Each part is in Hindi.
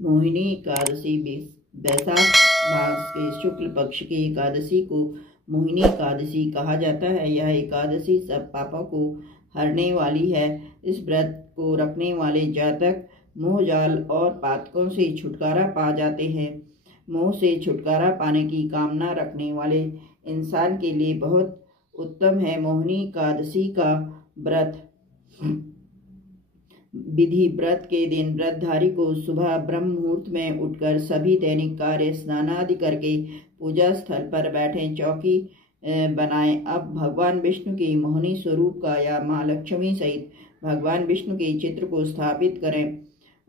मोहिनी एकादशी वैशाख मास के शुक्ल पक्ष की एकादशी को मोहिनी एकादशी कहा जाता है। यह एकादशी सब पापों को हरने वाली है। इस व्रत को रखने वाले जातक मोह जाल और पातकों से छुटकारा पा जाते हैं। मोह से छुटकारा पाने की कामना रखने वाले इंसान के लिए बहुत उत्तम है मोहिनी एकादशी का व्रत। विधि: व्रत के दिन व्रतधारी को सुबह ब्रह्म मुहूर्त में उठकर सभी दैनिक कार्य स्नान आदि करके पूजा स्थल पर बैठे चौकी बनाएं। अब भगवान विष्णु के मोहिनी स्वरूप का या माँ लक्ष्मी सहित भगवान विष्णु के चित्र को स्थापित करें।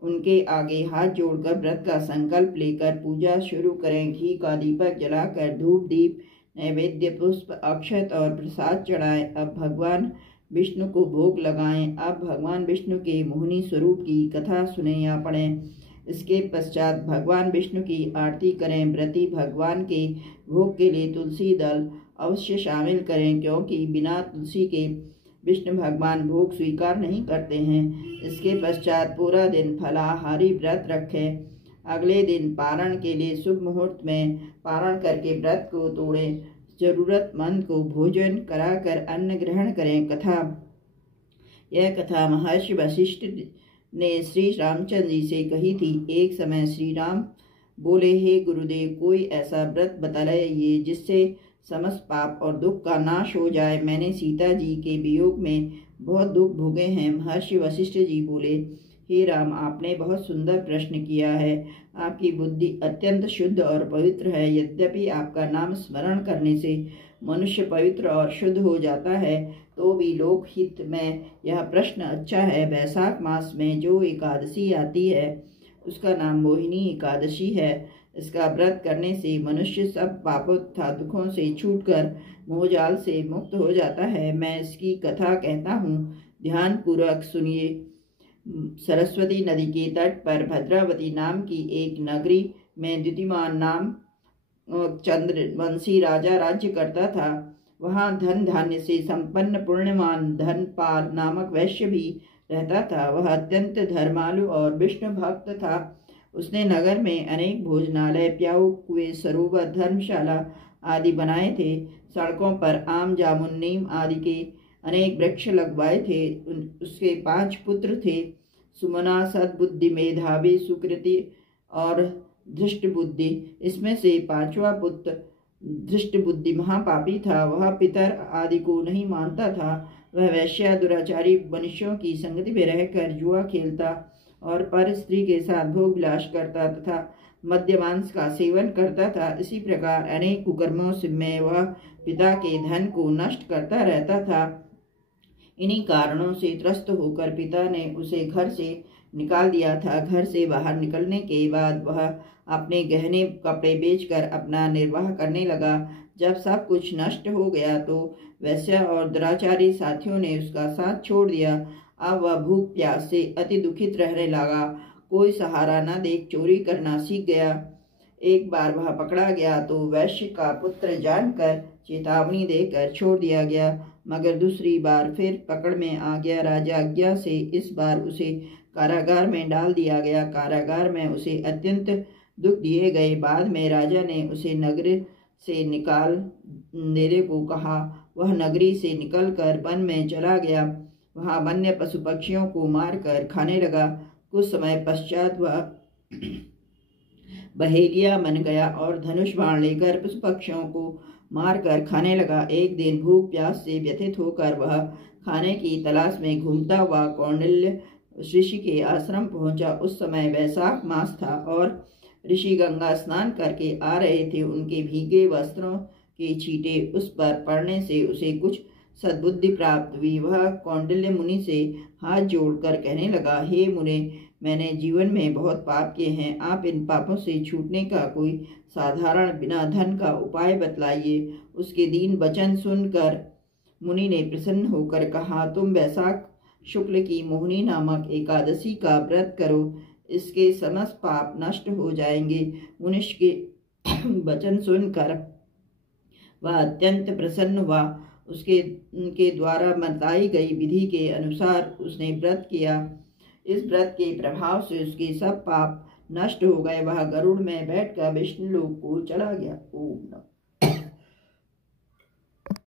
उनके आगे हाथ जोड़कर व्रत का संकल्प लेकर पूजा शुरू करें। घी का दीपक जलाकर धूप दीप नैवेद्य पुष्प अक्षत और प्रसाद चढ़ाएं। अब भगवान विष्णु को भोग लगाएं। अब भगवान विष्णु के मोहिनी स्वरूप की कथा सुने या पढ़ें। इसके पश्चात भगवान विष्णु की आरती करें। व्रती भगवान के भोग के लिए तुलसी दल अवश्य शामिल करें, क्योंकि बिना तुलसी के विष्णु भगवान भोग स्वीकार नहीं करते हैं। इसके पश्चात पूरा दिन फलाहारी व्रत रखें। अगले दिन पारण के लिए शुभ मुहूर्त में पारण करके व्रत को तोड़ें। जरूरतमंद को भोजन कराकर अन्न ग्रहण करें। कथा: यह कथा महर्षि वशिष्ठ ने श्री रामचंद्र जी से कही थी। एक समय श्री राम बोले, हे गुरुदेव, कोई ऐसा व्रत बतलाइए जिससे समस्त पाप और दुख का नाश हो जाए। मैंने सीता जी के वियोग में बहुत दुख भोगे हैं। महर्षि वशिष्ठ जी बोले, हे राम, आपने बहुत सुंदर प्रश्न किया है। आपकी बुद्धि अत्यंत शुद्ध और पवित्र है। यद्यपि आपका नाम स्मरण करने से मनुष्य पवित्र और शुद्ध हो जाता है, तो भी लोक हित में यह प्रश्न अच्छा है। वैशाख मास में जो एकादशी आती है उसका नाम मोहिनी एकादशी है। इसका व्रत करने से मनुष्य सब पापों तथा दुखों से छूटकर मोहजाल से मुक्त हो जाता है। मैं इसकी कथा कहता हूँ, ध्यान पूर्वक सुनिए। सरस्वती नदी के तट पर भद्रावती नाम की एक नगरी में द्युतिमान नाम चंद्रवंशी राजा राज्य करता था। वहाँ धन धान्य से संपन्न पुण्यमान धनपाल नामक वैश्य भी रहता था। वह अत्यंत धर्मालु और विष्णु भक्त था। उसने नगर में अनेक भोजनालय, प्याऊ, कुएं, सरोवर, धर्मशाला आदि बनाए थे। सड़कों पर आम, जामुन, नीम आदि के अनेक वृक्ष लगवाए थे। उसके 5 पुत्र थे, सुमना, सद्बुद्धि, मेधावी, सुकृति और धृष्ट बुद्धि। इसमें से 5वां पुत्र धृष्ट बुद्धि महापापी था। वह पितर आदि को नहीं मानता था। वह वैश्या, दुराचारी मनुष्यों की संगति में रहकर जुआ खेलता और पर स्त्री के साथ भोग विलास करता तथा मद्य मांस का सेवन करता था। इसी प्रकार अनेक कुकर्मों में वह पिता के धन को नष्ट करता रहता था। इन्हीं कारणों से त्रस्त होकर पिता ने उसे घर से निकाल दिया था। घर से बाहर निकलने के बाद वह अपने गहने कपड़े बेचकर अपना निर्वाह करने लगा। जब सब कुछ नष्ट हो गया तो वैश्य और दुराचारी साथियों ने उसका साथ छोड़ दिया। अब वह भूख प्यास से अति दुखित रहने लगा। कोई सहारा न देख चोरी करना सीख गया। एक बार वह पकड़ा गया तो वैश्य का पुत्र जानकर चेतावनी देकर छोड़ दिया गया, मगर दूसरी बार फिर पकड़ में आ गया। राजा आज्ञा से इस बार उसे कारागार में डाल दिया गया। कारागार में उसे अत्यंत दुख दिए गए। बाद में राजा ने उसे नगर से निकाल देने को कहा। वह नगरी से निकलकर वन में चला गया। वहाँ वन्य पशु पक्षियों को मारकर खाने लगा। कुछ समय पश्चात वह बहेलिया बन गया और धनुष बाण लेकर पशु पक्षियों को मारकर खाने लगा। एक दिन भूख प्यास से व्यथित होकर वह खाने की तलाश में घूमता हुआ कौंडिल्य ऋषि के आश्रम पहुंचा। उस समय वैशाख मास था और ऋषि गंगा स्नान करके आ रहे थे। उनके भीगे वस्त्रों के छींटे उस पर पड़ने से उसे कुछ सद्बुद्धि प्राप्त हुई। वह कौंडिल्य मुनि से हाथ जोड़कर कहने लगा, हे मुने, मैंने जीवन में बहुत पाप किए हैं। आप इन पापों से छूटने का कोई साधारण बिना धन का उपाय बतलाइए। उसके दीन वचन सुनकर मुनि ने प्रसन्न होकर कहा, तुम वैशाख शुक्ल की मोहिनी नामक एकादशी का व्रत करो, इसके समस्त पाप नष्ट हो जाएंगे। मुनिष के वचन सुनकर वह अत्यंत प्रसन्न हुआ। उनके द्वारा बताई गई विधि के अनुसार उसने व्रत किया। इस व्रत के प्रभाव से उसके सब पाप नष्ट हो गए। वह गरुड़ में बैठकर विष्णुलोक को चला गया। ओम नमः